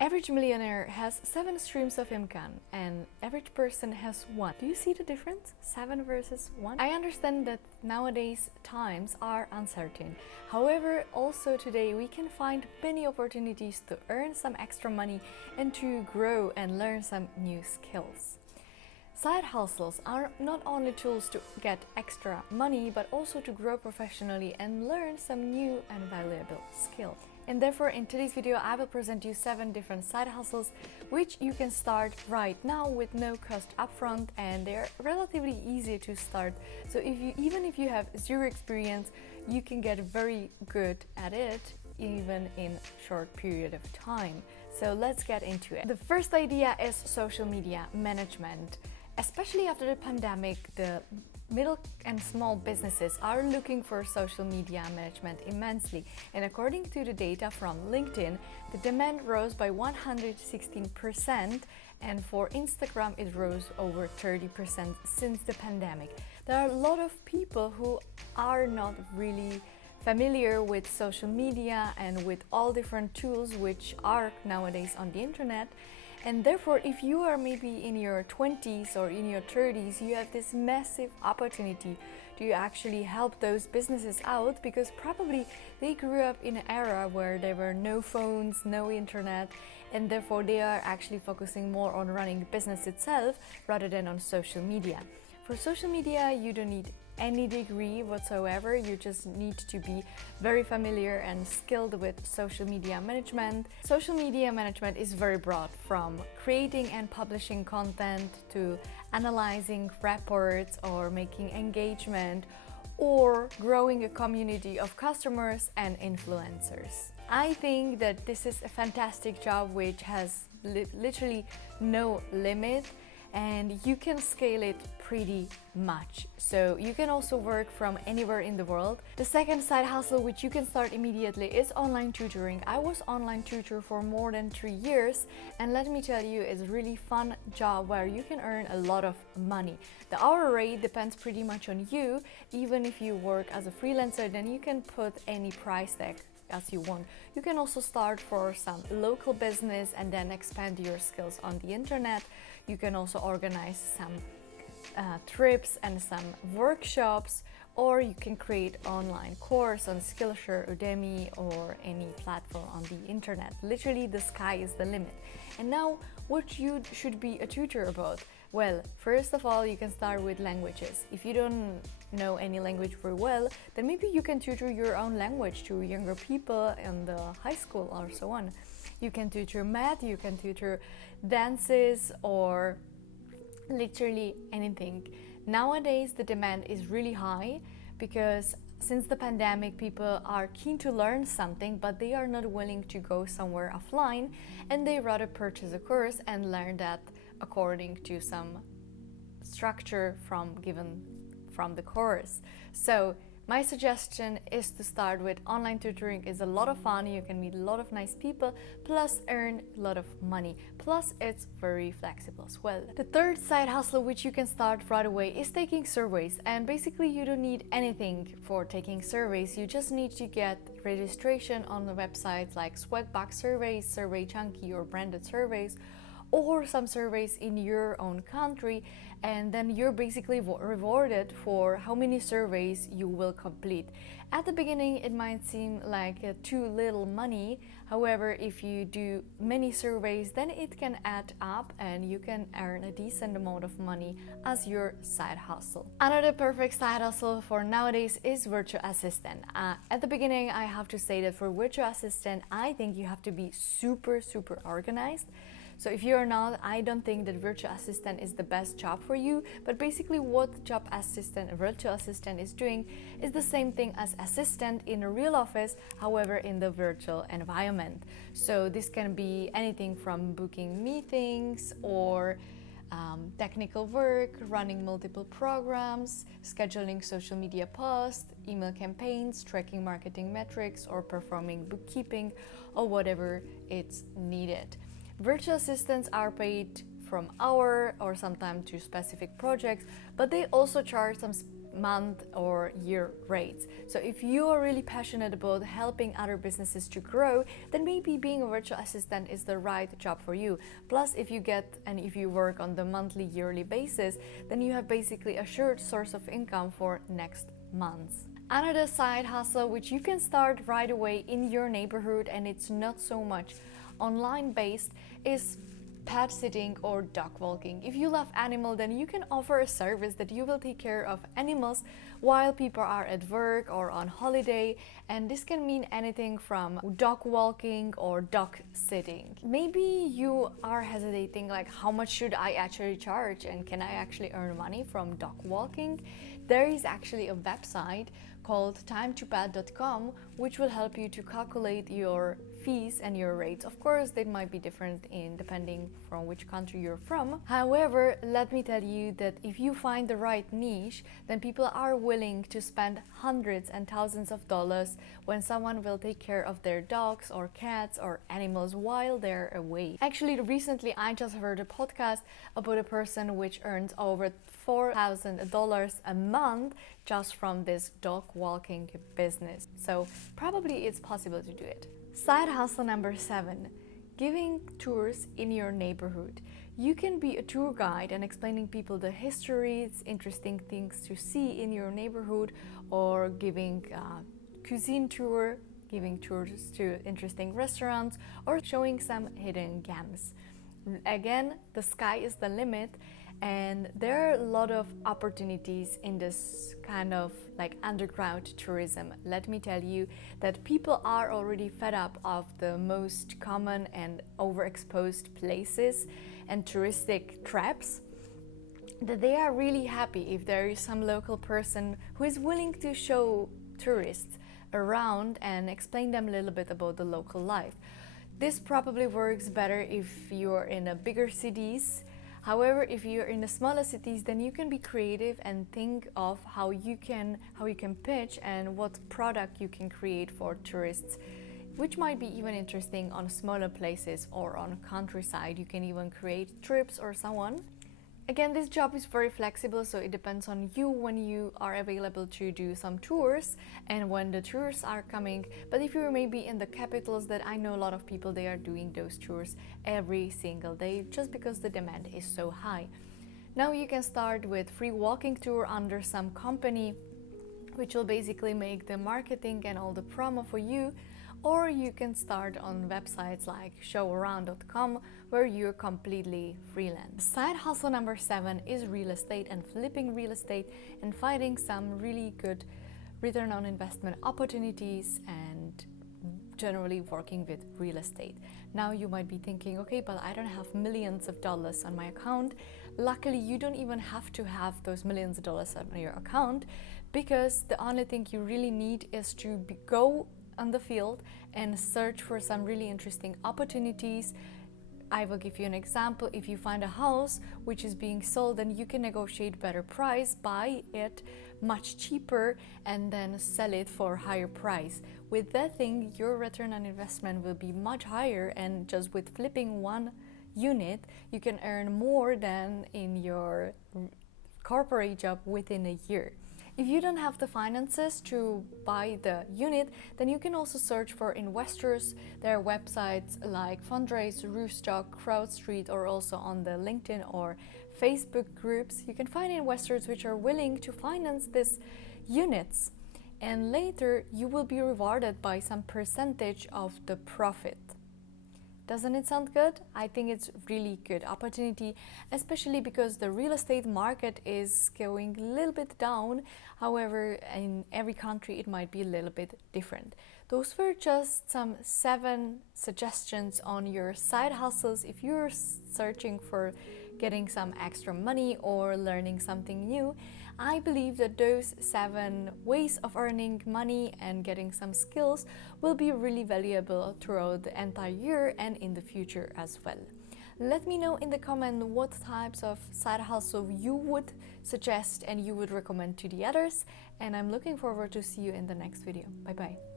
Average millionaire has 7 streams of income and average person has 1. Do you see the difference? 7 versus 1? I understand that nowadays times are uncertain. However, also today we can find many opportunities to earn some extra money and to grow and learn some new skills. Side hustles are not only tools to get extra money, but also to grow professionally and learn some new and valuable skills. And therefore, in today's video, I will present you 7 different side hustles which you can start right now with no cost upfront, and they're relatively easy to start. So even if you have zero experience, you can get very good at it even in short period of time. So let's get into it. The first idea is social media management. Especially after the pandemic, the middle and small businesses are looking for social media management immensely, and according to the data from LinkedIn, the demand rose by 116%, and for Instagram it rose over 30% since the pandemic. There are a lot of people who are not really familiar with social media and with all different tools which are nowadays on the internet. And therefore, if you are maybe in your 20s or in your 30s, you have this massive opportunity to actually help those businesses out, because probably they grew up in an era where there were no phones, no internet, and therefore they are actually focusing more on running the business itself rather than on social media. For social media, you don't need any degree whatsoever. You just need to be very familiar and skilled with social media management. Social media management is very broad, from creating and publishing content to analyzing reports or making engagement or growing a community of customers and influencers. I think that this is a fantastic job which has literally no limit, and you can scale it pretty much. So you can also work from anywhere in the world. The second side hustle which you can start immediately is online tutoring. I was online tutor for more than 3 years, and let me tell you, it's a really fun job where you can earn a lot of money. The hour rate depends pretty much on you. Even if you work as a freelancer, then you can put any price tag as you want. You can also start for some local business and then expand your skills on the internet. You can also organize some trips and some workshops, or you can create online course on Skillshare, Udemy, or any platform on the internet. Literally, the sky is the limit. And now, what you should be a tutor about? Well, first of all, you can start with languages. If you don't know any language very well, then maybe you can tutor your own language to younger people in the high school or so on. You can tutor math, you can tutor dances, or literally anything. Nowadays, the demand is really high because since the pandemic, people are keen to learn something, but they are not willing to go somewhere offline, and they rather purchase a course and learn that according to some structure given from the course. So my suggestion is to start with online tutoring. It's a lot of fun, you can meet a lot of nice people, plus earn a lot of money. Plus it's very flexible as well. The third side hustle which you can start right away is taking surveys. And basically you don't need anything for taking surveys. You just need to get registration on the websites like Swagbucks surveys, Survey Chunky, or branded surveys, or some surveys in your own country, and then you're basically rewarded for how many surveys you will complete. At the beginning, it might seem like too little money. However, if you do many surveys, then it can add up and you can earn a decent amount of money as your side hustle. Another perfect side hustle for nowadays is virtual assistant. At the beginning, I have to say that for virtual assistant, I think you have to be super organized. So if you're not, I don't think that virtual assistant is the best job for you, but basically what a virtual assistant is doing is the same thing as assistant in a real office, however in the virtual environment. So this can be anything from booking meetings or technical work, running multiple programs, scheduling social media posts, email campaigns, tracking marketing metrics, or performing bookkeeping, or whatever it's needed. Virtual assistants are paid from hour or sometimes to specific projects, but they also charge some month or year rates. So if you are really passionate about helping other businesses to grow, then maybe being a virtual assistant is the right job for you. Plus, if you work on the monthly, yearly basis, then you have basically a sure source of income for next months. Another side hustle which you can start right away in your neighborhood, and it's not so much online based, is pet sitting or dog walking. If you love animals, then you can offer a service that you will take care of animals while people are at work or on holiday, and this can mean anything from dog walking or dog sitting. Maybe you are hesitating, like, how much should I actually charge, and can I actually earn money from dog walking? There is actually a website called timetopet.com which will help you to calculate your fees and your rates. Of course, they might be different depending from which country you're from. However, let me tell you that if you find the right niche, then people are willing to spend hundreds and thousands of dollars when someone will take care of their dogs or cats or animals while they're away. Actually, recently I just heard a podcast about a person which earns over $4,000 a month just from this dog walking business. So probably it's possible to do it. Side hustle number 7, giving tours in your neighborhood. You can be a tour guide and explaining people the histories, interesting things to see in your neighborhood, or giving a cuisine tour, giving tours to interesting restaurants, or showing some hidden gems. Again, the sky is the limit, and there are a lot of opportunities in this kind of like underground tourism. Let me tell you that people are already fed up of the most common and overexposed places and touristic traps, that they are really happy if there is some local person who is willing to show tourists around and explain them a little bit about the local life. This probably works better if you're in a bigger cities. However, if you're in the smaller cities, then you can be creative and think of how you can pitch and what product you can create for tourists, which might be even interesting on smaller places or on countryside. You can even create trips or so on. Again, this job is very flexible, so it depends on you when you are available to do some tours and when the tours are coming. But if you're maybe in the capitals, that I know a lot of people, they are doing those tours every single day just because the demand is so high. Now you can start with free walking tour under some company, which will basically make the marketing and all the promo for you. Or you can start on websites like showaround.com where you're completely freelance. Side hustle number 7 is real estate and flipping real estate and finding some really good return on investment opportunities and generally working with real estate. Now you might be thinking, okay, but I don't have millions of dollars on my account. Luckily, you don't even have to have those millions of dollars on your account, because the only thing you really need is to go on the field and search for some really interesting opportunities. I will give you an example. If you find a house which is being sold, then you can negotiate better price, buy it much cheaper, and then sell it for higher price. With that thing, your return on investment will be much higher, and just with flipping one unit, you can earn more than in your corporate job within a year. If you don't have the finances to buy the unit, then you can also search for investors. There are websites like Fundraise, Roofstock, CrowdStreet, or also on the LinkedIn or Facebook groups. You can find investors which are willing to finance these units, and later you will be rewarded by some percentage of the profit. Doesn't it sound good? I think it's really good opportunity, especially because the real estate market is going a little bit down. However, in every country it might be a little bit different. Those were just some 7 suggestions on your side hustles if you're searching for getting some extra money or learning something new. I believe that those 7 ways of earning money and getting some skills will be really valuable throughout the entire year and in the future as well. Let me know in the comment what types of side hustle you would suggest and you would recommend to the others, and I'm looking forward to see you in the next video. Bye bye.